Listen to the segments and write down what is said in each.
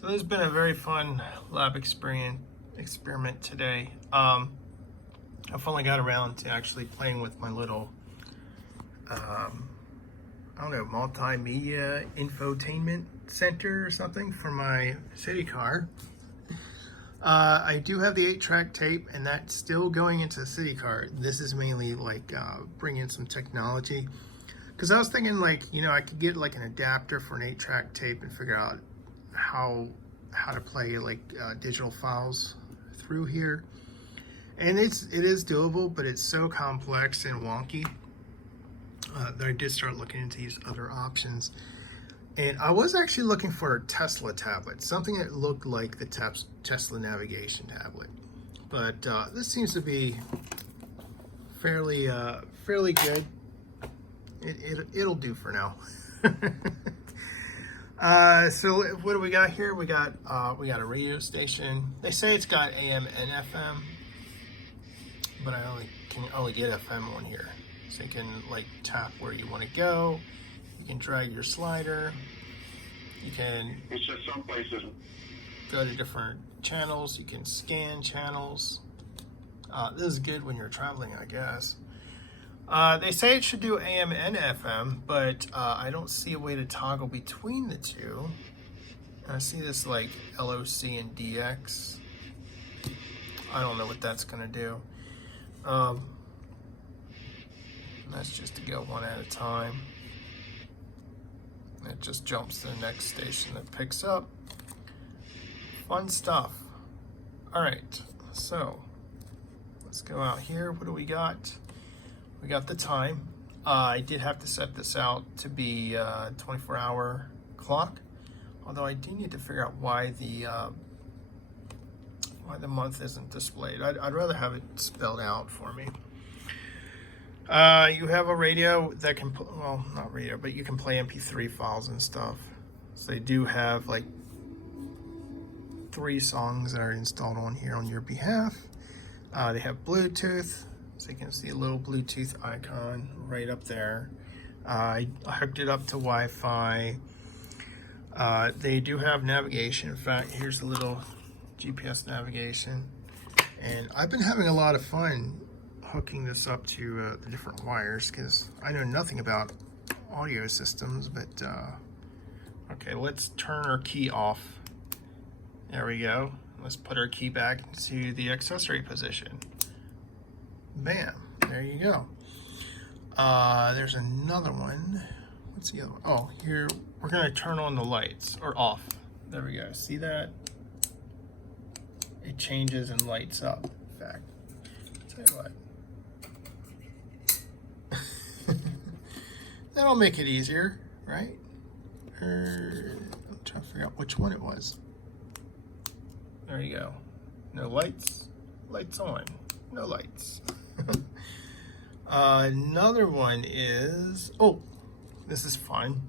So this has been a very fun lab experiment today. I've finally got around to actually playing with my little, I don't know, multimedia infotainment center or something for my CitiCar. I do have the 8-track tape, and that's still going into the CitiCar. This is mainly like bringing some technology, because I was thinking, like, you know, I could get like an adapter for an 8-track tape and figure out how to play like digital files through here, and it is doable, but it's so complex and wonky that I did start looking into these other options. And I was actually looking for a Tesla tablet, something that looked like the Tesla navigation tablet, but this seems to be fairly good. It'll do for now. So what do we got here? We got a radio station. They say it's got AM and FM, but I can only get FM on here. So you can like tap where you want to go. You can drag your slider. You can. It's just some places. Go to different channels. You can scan channels. This is good when you're traveling, I guess. They say it should do AM and FM, but I don't see a way to toggle between the two. I see this like LOC and DX. I don't know what that's going to do. That's just to go one at a time. It just jumps to the next station that picks up. Fun stuff. All right, so let's go out here. What do we got? We got the time. I did have to set this out to be a 24-hour clock, although I do need to figure out why the month isn't displayed. I'd rather have it spelled out for me. You have a radio that can, well, not radio, but you can play MP3 files and stuff. So they do have like 3 songs that are installed on here on your behalf. They have Bluetooth. So you can see a little Bluetooth icon right up there. I hooked it up to Wi-Fi. They do have navigation. In fact, here's a little GPS navigation. And I've been having a lot of fun hooking this up to the different wires, because I know nothing about audio systems, but okay, let's turn our key off. There we go. Let's put our key back into the accessory position. Bam, there you go. There's another one. What's the other one? Oh, here, we're gonna turn on the lights, or off. There we go, see that? It changes and lights up, in fact. Tell you what. That'll make it easier, right? I'm trying to figure out which one it was. There you go. No lights, lights on, no lights. Another one is, oh, this is fun.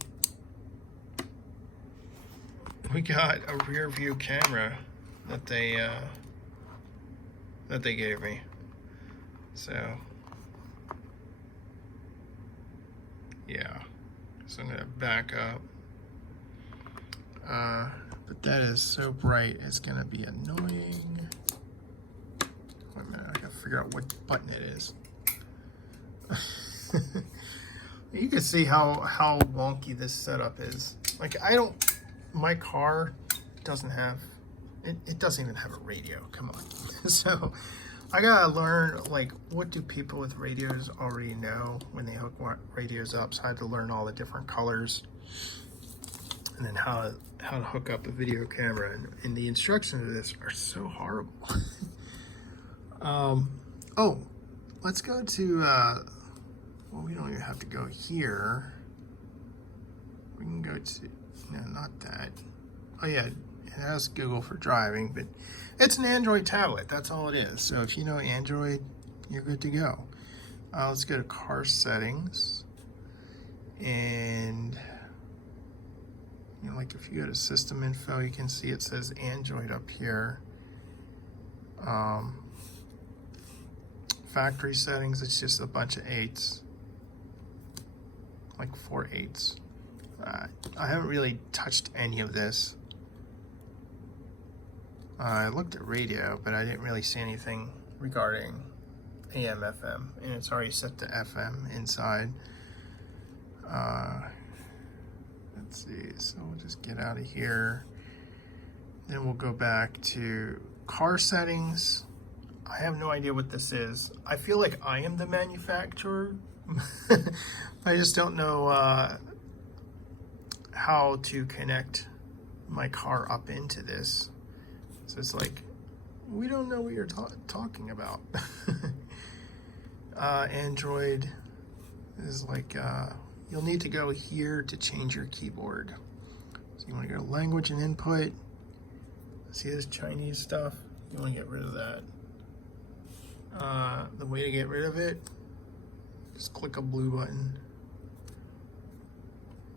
We got a rear view camera that they gave me. So yeah, so I'm gonna back up. But that is so bright, it's gonna be annoying. Wait a minute, I gotta figure out what button it is. You can see how wonky this setup is. Like, my car doesn't have, it doesn't even have a radio, come on. So I gotta learn, like, what do people with radios already know when they hook radios up? So I had to learn all the different colors, and then how to hook up a video camera. And the instructions of this are so horrible. Oh, let's go to, well, we don't even have to go here. We can go to, no, not that. Oh yeah, it has Google for driving, but it's an Android tablet. That's all it is. So if you know Android, you're good to go. Let's go to car settings. And, you know, like if you go to system info, you can see it says Android up here. Factory settings, it's just a bunch of 8s. Like 4 8s. I haven't really touched any of this. I looked at radio, but I didn't really see anything regarding AM, FM, and it's already set to FM inside. Let's see, so we'll just get out of here. Then we'll go back to car settings. I have no idea what this is. I feel like I am the manufacturer. I just don't know how to connect my car up into this. So it's like, we don't know what you're talking about. Android is like, you'll need to go here to change your keyboard. So you want to go to language and input. See this Chinese stuff? You want to get rid of that. The way to get rid of it, just click a blue button.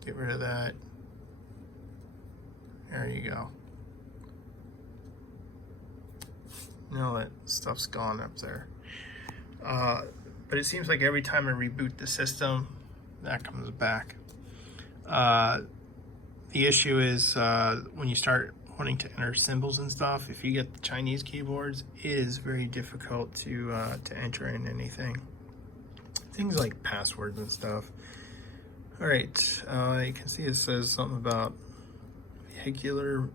Get rid of that. There you go. Now that stuff's gone up there. But it seems like every time I reboot the system, that comes back. The issue is when you start wanting to enter symbols and stuff, if you get the Chinese keyboards, it is very difficult to enter in anything. Things like passwords and stuff. All right, you can see it says something about vehicular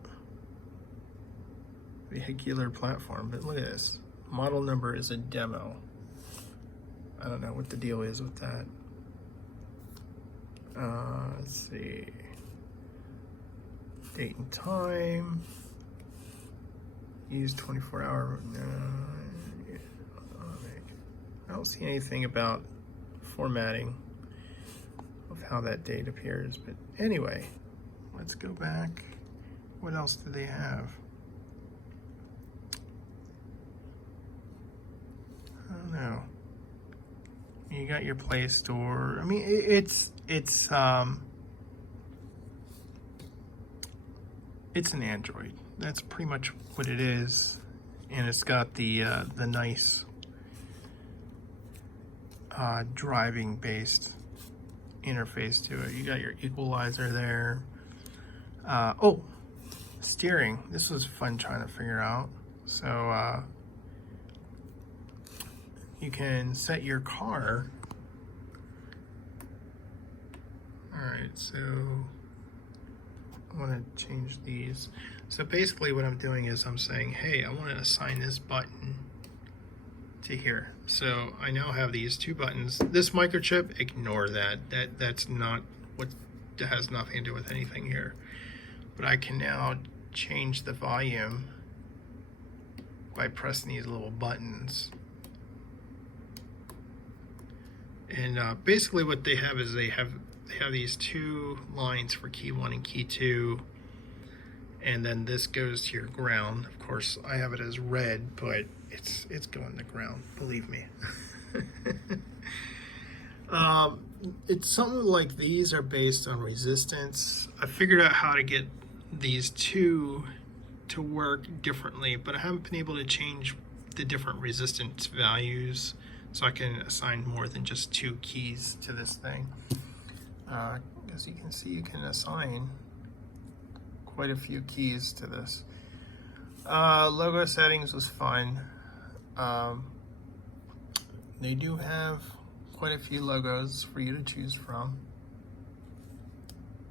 platform, but look at this. Model number is a demo. I don't know what the deal is with that. Let's see. Date and time. Use 24-hour. I don't see anything about formatting of how that date appears, but anyway, let's go back. What else do they have? I don't know. You got your Play Store. I mean, it's an Android. That's pretty much what it is, and it's got the nice driving based interface to it. You got your equalizer there. Oh, steering. This was fun trying to figure out. So you can set your car. All right, so I want to change these. So basically what I'm doing is I'm saying, hey, I want to assign this button to here. So I now have these two buttons. This microchip, ignore that. That's not what, that has nothing to do with anything here. But I can now change the volume by pressing these little buttons. And basically what they have is they have these two lines for key 1 and key 2, and then this goes to your ground. Of course, I have it as red, but it's going to ground, believe me. It's something like these are based on resistance. I figured out how to get these two to work differently, but I haven't been able to change the different resistance values, so I can assign more than just 2 keys to this thing. As you can see, you can assign quite a few keys to this. Logo settings was fun. They do have quite a few logos for you to choose from,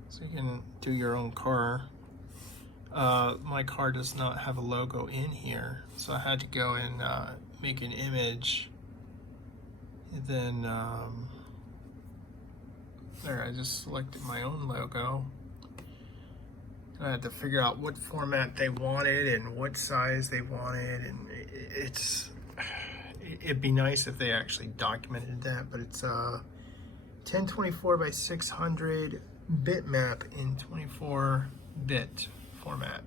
so you can do your own car. My car does not have a logo in here, so I had to go and make an image. And then there, I just selected my own logo. I had to figure out what format they wanted and what size they wanted, and it'd be nice if they actually documented that, but it's 1024 by 600 bitmap in 24-bit format.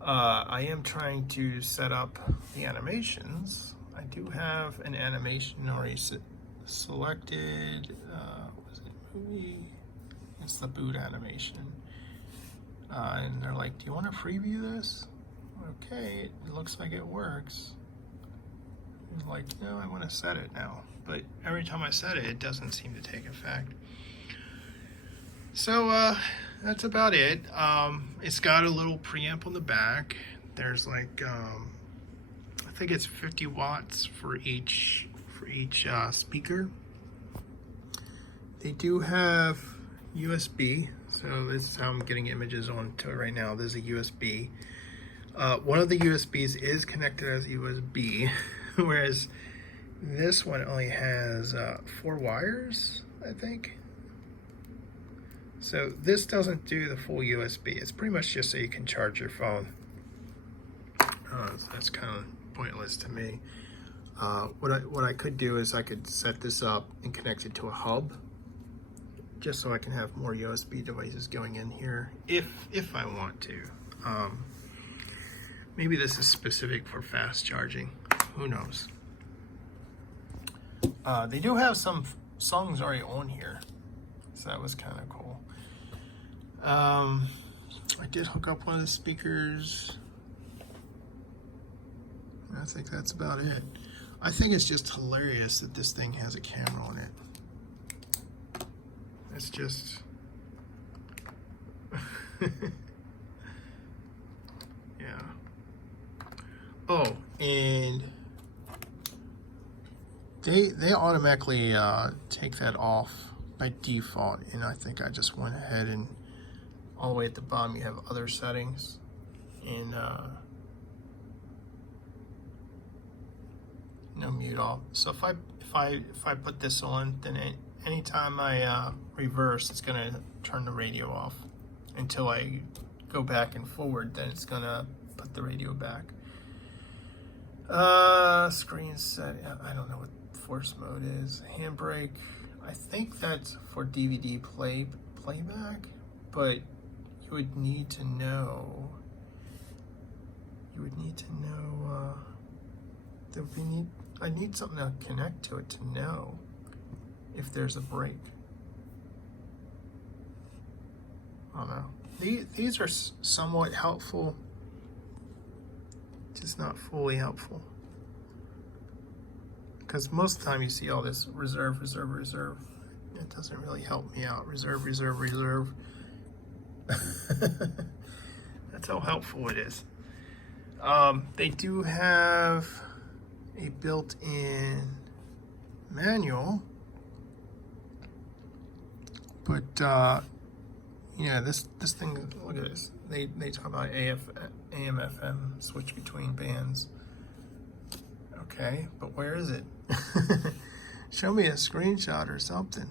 I am trying to set up the animations. I do have an animation already selected. What is it? Movie? It's the boot animation. And they're like, do you want to preview this? Okay, it looks like it works. I'm like, no, I want to set it now. But every time I set it, it doesn't seem to take effect. So that's about it. It's got a little preamp on the back. There's like I think it's 50 watts for each speaker. They do have USB, so this is how I'm getting images onto it right now. There's a USB. One of the USBs is connected as USB, whereas this one only has 4 wires, I think. So this doesn't do the full USB. It's pretty much just so you can charge your phone. So that's kind of pointless to me. What I could do is I could set this up and connect it to a hub, just so I can have more USB devices going in here if I want to. Maybe this is specific for fast charging. Who knows? They do have some songs already on here, so that was kind of cool. I did hook up one of the speakers. I think that's about it. I think it's just hilarious that this thing has a camera on it. It's just yeah. Oh, and they automatically take that off by default, and I think I just went ahead and all the way at the bottom you have other settings, and no mute off. So if I put this on, then anytime I reverse, it's gonna turn the radio off. Until I go back and forward, then it's gonna put the radio back. Screen set, I don't know what force mode is. Handbrake, I think that's for DVD playback, but you would need to know. I need something to connect to it to know if there's a break. I don't know. These are somewhat helpful, just not fully helpful. Because most of the time you see all this reserve. It doesn't really help me out. Reserve. That's how helpful it is. They do have a built-in manual, but yeah, this thing, look at this. They talk about AM, FM, switch between bands. Okay, but where is it? Show me a screenshot or something.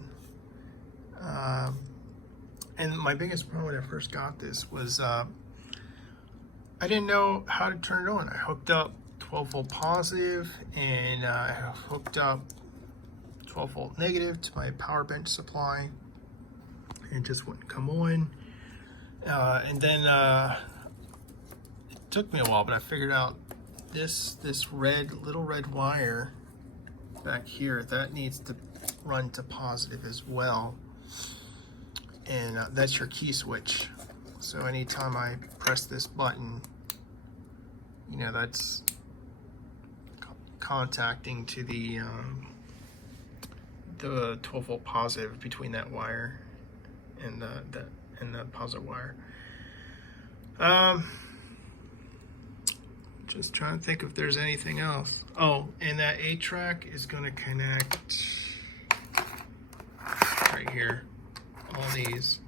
And my biggest problem when I first got this was I didn't know how to turn it on. I hooked up 12 volt positive, and I hooked up 12 volt negative to my power bench supply, and it just wouldn't come on. And then it took me a while, but I figured out this little red wire back here, that needs to run to positive as well, and that's your key switch. So anytime I press this button, you know, that's contacting to the 12 volt positive between that wire and the positive wire. Just trying to think if there's anything else. Oh, and that 8-track is going to connect right here. All these.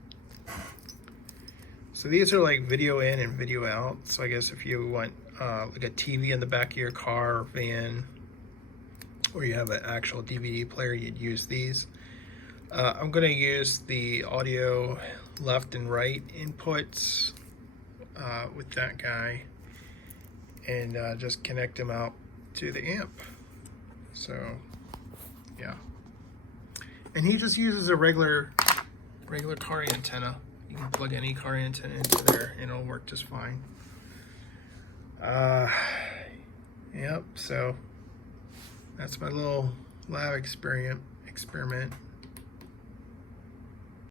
So these are like video in and video out. So I guess if you want like a TV in the back of your car or van, or you have an actual DVD player, you'd use these. I'm going to use the audio left and right inputs with that guy, and just connect them out to the amp. So yeah, and he just uses a regular car antenna. You can plug any car antenna into there and it'll work just fine. Yep, so that's my little lab experiment.